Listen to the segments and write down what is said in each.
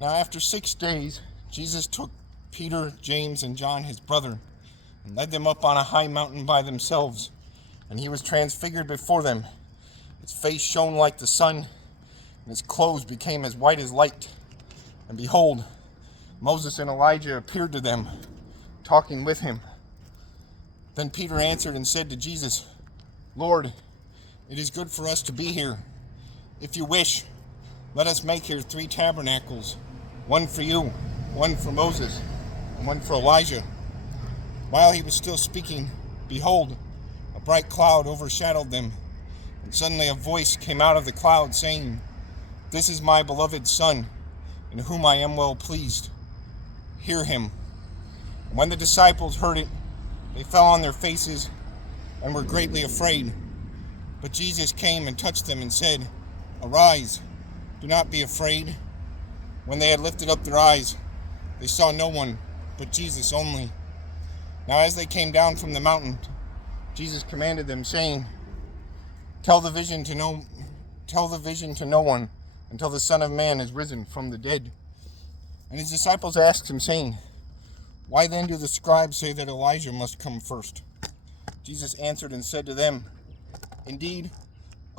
Now after 6 days, Jesus took Peter, James, and John his brother, and led them up on a high mountain by themselves. And he was transfigured before them. His face shone like the sun, and his clothes became as white as light. And behold, Moses and Elijah appeared to them, talking with him. Then Peter answered and said to Jesus, "Lord, it is good for us to be here. If you wish, let us make here 3 tabernacles, one for you, one for Moses, and one for Elijah." While he was still speaking, behold, a bright cloud overshadowed them, and suddenly a voice came out of the cloud saying, "This is my beloved Son, in whom I am well pleased. Hear him." And when the disciples heard it, they fell on their faces and were greatly afraid. But Jesus came and touched them and said, "Arise, do not be afraid." When they had lifted up their eyes, they saw no one but Jesus only. Now as they came down from the mountain, Jesus commanded them, saying, Tell the vision to no one until the Son of Man is risen from the dead." And his disciples asked him, saying, "Why then do the scribes say that Elijah must come first?" Jesus answered and said to them, "Indeed,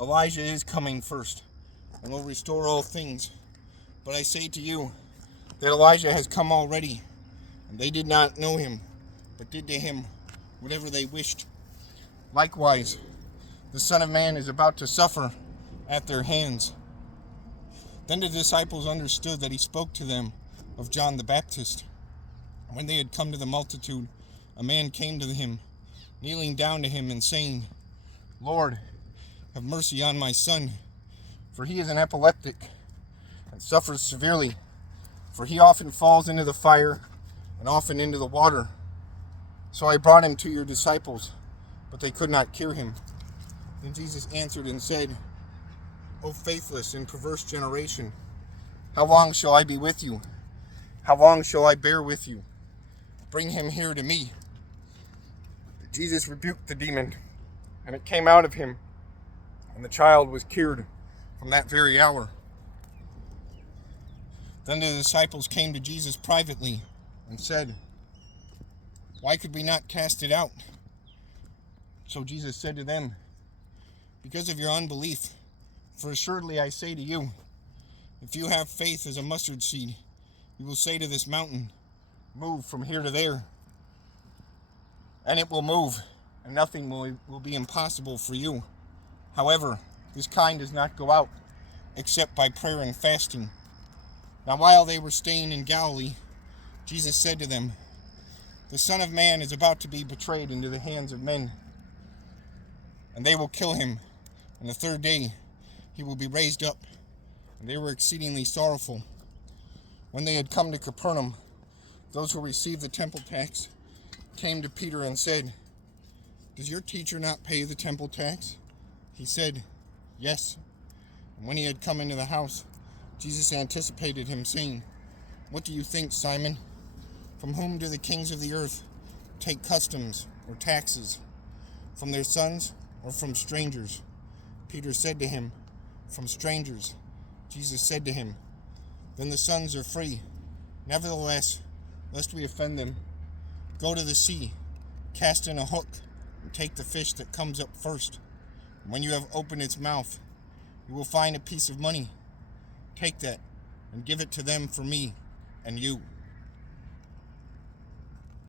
Elijah is coming first, and will restore all things. But I say to you that Elijah has come already, and they did not know him, but did to him whatever they wished. Likewise, the Son of Man is about to suffer at their hands." Then the disciples understood that he spoke to them of John the Baptist. When they had come to the multitude, a man came to him, kneeling down to him and saying, "Lord, have mercy on my son, for he is an epileptic and suffers severely, for he often falls into the fire and often into the water. So I brought him to your disciples, but they could not cure him." Then Jesus answered and said, "O faithless and perverse generation, how long shall I be with you? How long shall I bear with you? Bring him here to me." Jesus rebuked the demon, and it came out of him, and the child was cured from that very hour. Then the disciples came to Jesus privately and said, "Why could we not cast it out?" So Jesus said to them, "Because of your unbelief. For assuredly I say to you, if you have faith as a mustard seed, you will say to this mountain, 'Move from here to there,' and it will move, and nothing will be impossible for you. However, this kind does not go out except by prayer and fasting." Now while they were staying in Galilee, Jesus said to them, "The Son of Man is about to be betrayed into the hands of men, and they will kill him, and the 3rd day he will be raised up." And they were exceedingly sorrowful. When they had come to Capernaum, those who received the temple tax came to Peter and said, "Does your teacher not pay the temple tax?" He said, "Yes." And when he had come into the house, Jesus anticipated him, saying, "What do you think, Simon? From whom do the kings of the earth take customs or taxes? From their sons or from strangers?" Peter said to him, "From strangers." Jesus said to him, "Then the sons are free. Nevertheless, lest we offend them, go to the sea, cast in a hook, and take the fish that comes up first. And when you have opened its mouth, you will find a piece of money. Take that and give it to them for me and you."